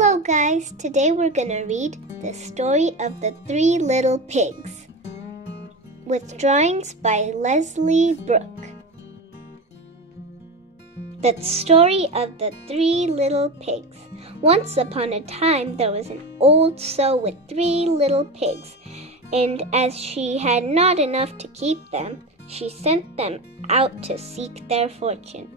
Hello guys, today we're gonna read the story of the Three Little Pigs with drawings by Brooke. The story of the Three Little Pigs. Once upon a time there was an old sow with 3 little pigs, and as she had not enough to keep them, she sent them out to seek their fortune.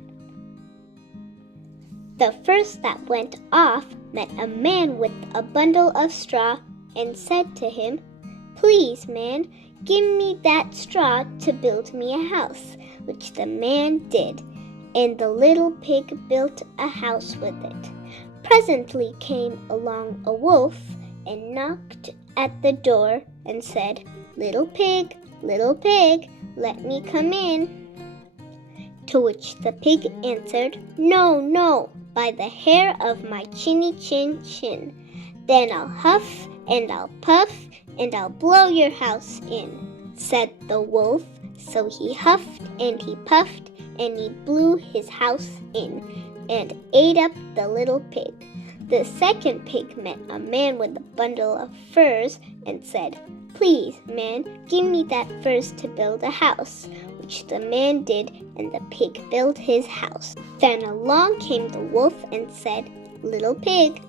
The first that went off met a man with a bundle of straw and said to him, "Please, man, give me that straw to build me a house," which the man did, and the little pig built a house with it. Presently came along a wolf and knocked at the door and said, little pig, let me come in." To which the pig answered, "No, no, by the hair of my chinny chin chin. Then I'll huff and I'll puff and I'll blow your house in," said the wolf. So he huffed and he puffed and he blew his house in and ate up the little pig. The second pig met a man with a bundle of furs and said, "Please, man, give me that furs to build a house," which the man did, and the pig built his house. Then along came the wolf and said, little pig,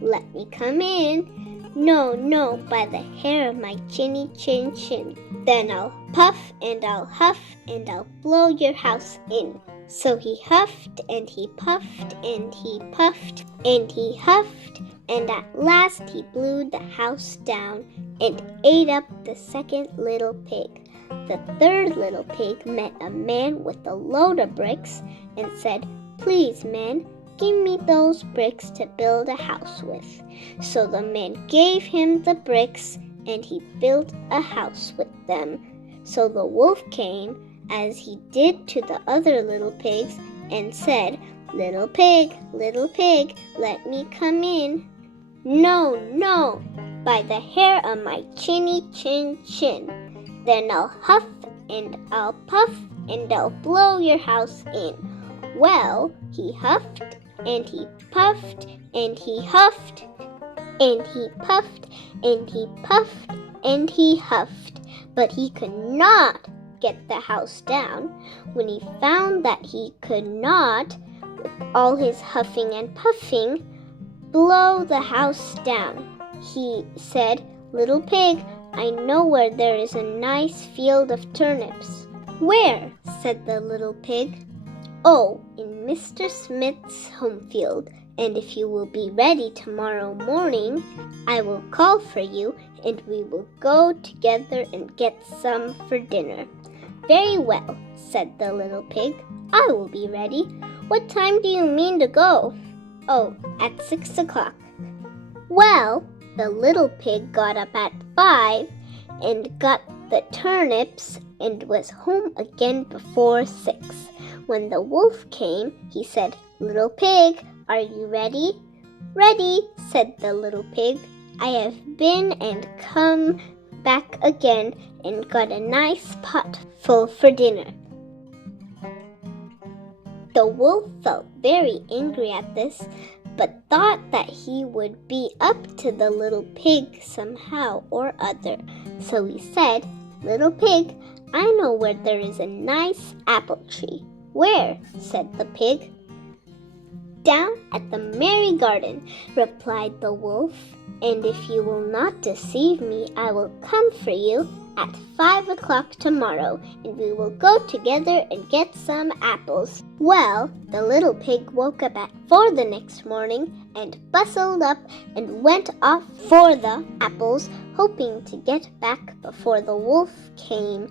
let me come in." "No, no, by the hair of my chinny chin chin. Then I'll puff and I'll huff and I'll blow your house in." So he huffed and he puffed and he puffed and he huffed, and at last he blew the house down and ate up the second little pig. The third little pig met a man with a load of bricks and said, "Please, man, give me those bricks to build a house with." So the man gave him the bricks and he built a house with them. So the wolf came, as he did to the other little pigs, and said, little pig, let me come in." "No, no, by the hair of my chinny chin chin. Then I'll huff and I'll puff and I'll blow your house in." Well, he huffed and he puffed and he huffed and he puffed and he puffed and he huffed, but he could not get the house down. When he found that he could not, with all his huffing and puffing, blow the house down, he said, "Little pig, I know where there is a nice field of turnips." "Where?" said the little pig. "Oh, in Mr. Smith's home field, and if you will be ready tomorrow morning, I will call for you, and we will go together and get some for dinner." "Very well," said the little pig. "I will be ready. What time do you mean to go?" "Oh, at 6 o'clock. Well, the little pig got up at 5 and got the turnips and was home again before 6. When the wolf came, he said, "Little pig, are you ready?" "Ready," said the little pig. "I have been and come back again and got a nice pot full for dinner." The wolf felt very angry at this, but thought that he would be up to the little pig somehow or other. So he said, "Little pig, I know where there is a nice apple tree." "Where?" said the pig. "Down at the merry garden," replied the wolf. "And if you will not deceive me, I will come for you at 5 o'clock tomorrow, and we will go together and get some apples." Well, the little pig woke up at 4 the next morning and bustled up and went off for the apples, hoping to get back before the wolf came.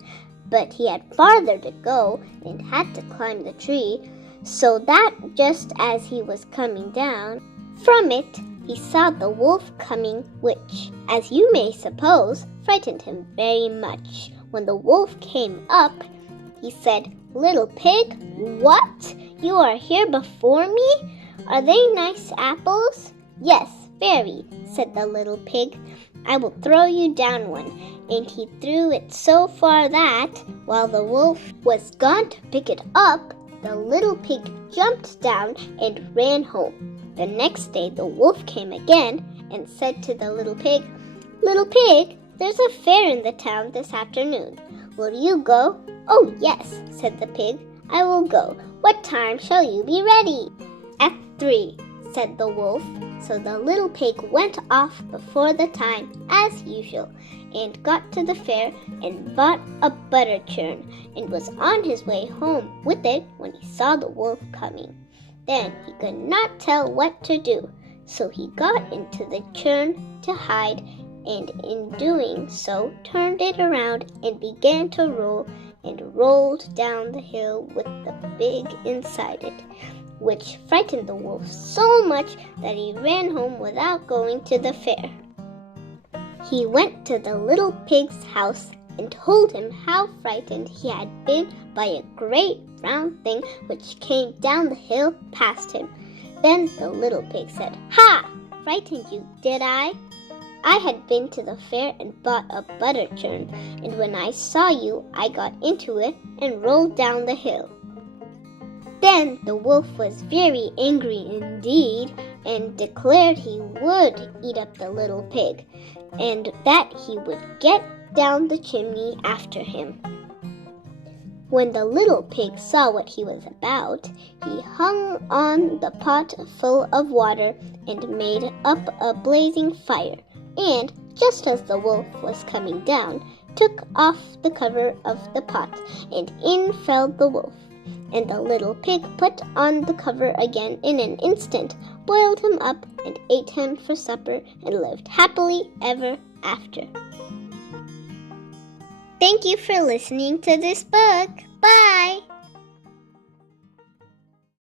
But he had farther to go and had to climb the tree, so that just as he was coming down from it, he saw the wolf coming, which, as you may suppose, frightened him very much. When the wolf came up, he said, "Little pig, what? You are here before me? Are they nice apples?" "Yes, very," said the little pig. "I will throw you down one." And he threw it so far that, while the wolf was gone to pick it up, the little pig jumped down and ran home. The next day the wolf came again and said to the little pig, "Little pig, there's a fair in the town this afternoon. Will you go?" "Oh, yes," said the pig, "I will go. What time shall you be ready?" "At 3, said the wolf. So the little pig went off before the time, as usual, and got to the fair and bought a butter churn, and was on his way home with it when he saw the wolf coming. Then he could not tell what to do, so he got into the churn to hide, and in doing so turned it around and began to roll, and rolled down the hill with the pig inside it, which frightened the wolf so much that he ran home without going to the fair. He went to the little pig's house and told him how frightened he had been by a great round thing which came down the hill past him. Then the little pig said, "Ha! Frightened you, did I? I had been to the fair and bought a butter churn, and when I saw you, I got into it and rolled down the hill." Then the wolf was very angry indeed, and declared he would eat up the little pig, and that he would get down the chimney after him. When the little pig saw what he was about, he hung on the pot full of water and made up a blazing fire, and, just as the wolf was coming down, took off the cover of the pot, and in fell the wolf. And the little pig put on the cover again in an instant, boiled him up, and ate him for supper, and lived happily ever after. Thank you for listening to this book. Bye!